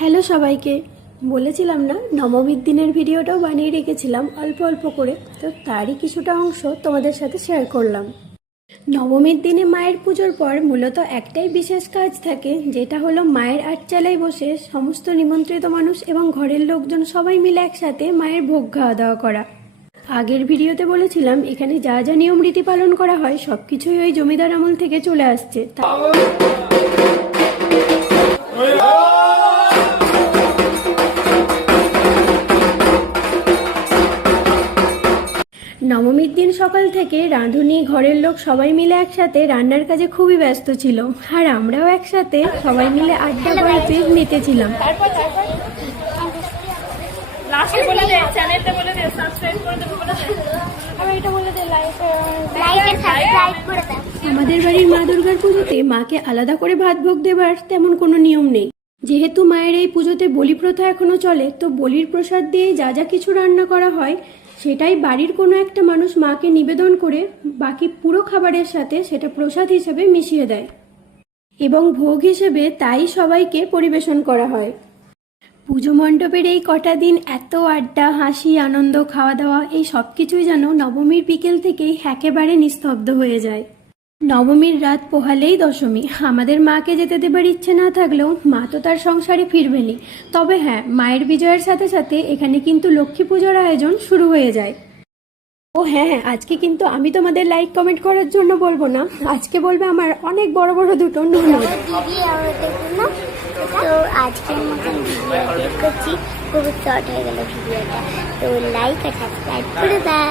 Hello সবাইকে। বলেছিলাম না নবমীর দিনের ভিডিওটাও বানিয়ে রেখেছিলাম অল্প অল্প করে, তো তারই কিছুটা অংশ তোমাদের সাথে শেয়ার করলাম। নবমীর দিনে মায়ের পুজোর পর মূলত একটাই বিশেষ কাজ থাকে, যেটা হলো মায়ের আটচালায় বসে সমস্ত নিমন্ত্রিত মানুষ এবং ঘরের লোকজন সবাই মিলে একসাথে মায়ের ভোগ খাওয়া দাওয়া করা। আগের ভিডিওতে বলেছিলাম এখানে যা যা নিয়ম রীতি পালন করা হয় সবকিছুই ওই জমিদার আমল থেকে চলে আসছে। নবমীর দিন সকাল থেকে রাঁধুনি ঘরের লোক সবাই মিলে একসাথে রান্নার কাজে খুবই ব্যস্ত ছিল, আর আমরাও একসাথে সবাই মিলে আড্ডা গল্পে মেতেছিলাম। আমাদের বাড়ির মা দুর্গার পুজোতে মাকে আলাদা করে ভাত ভোগ দেবার তেমন কোনো নিয়ম নেই। যেহেতু মায়ের এই পুজোতে বলি প্রথা এখনো চলে, তো বলির প্রসাদ দিয়ে যা যা কিছু রান্না করা হয় সেটাই বাড়ির কোনো একটা মানুষ মাকে নিবেদন করে বাকি পুরো খাবারের সাথে সেটা প্রসাদ হিসেবে মিশিয়ে দেয় এবং ভোগ হিসেবে তাই সবাইকে পরিবেশন করা হয়। পুজো মণ্ডপের এই কটা দিন এত আড্ডা, হাসি, আনন্দ, খাওয়া দাওয়া এই সব কিছুই যেন নবমীর বিকেল থেকেই একেবারে নিস্তব্ধ হয়ে যায়। নবমীর রাত পোহালেই দশমী। আমাদের মাকে যেতে দেবার ইচ্ছে না থাকলেও মা তো তার সংসারে ফিরবেনি। তবে হ্যাঁ, মায়ের বিজয়ের সাথে সাথে এখানে কিন্তু লক্ষ্মী পুজোর আয়োজন শুরু হয়ে যায়। ও হ্যাঁ, আজকে কিন্তু আমি তোমাদের লাইক কমেন্ট করার জন্য বলবো না, আজকে বলবে আমার অনেক বড় বড় দুটো ননদ। তো আজকের মতন ভিডিও করছি, খুব শর্ট হয়ে গেল ভিডিওটা। তো লাইক আর সাবস্ক্রাইব করে দাও।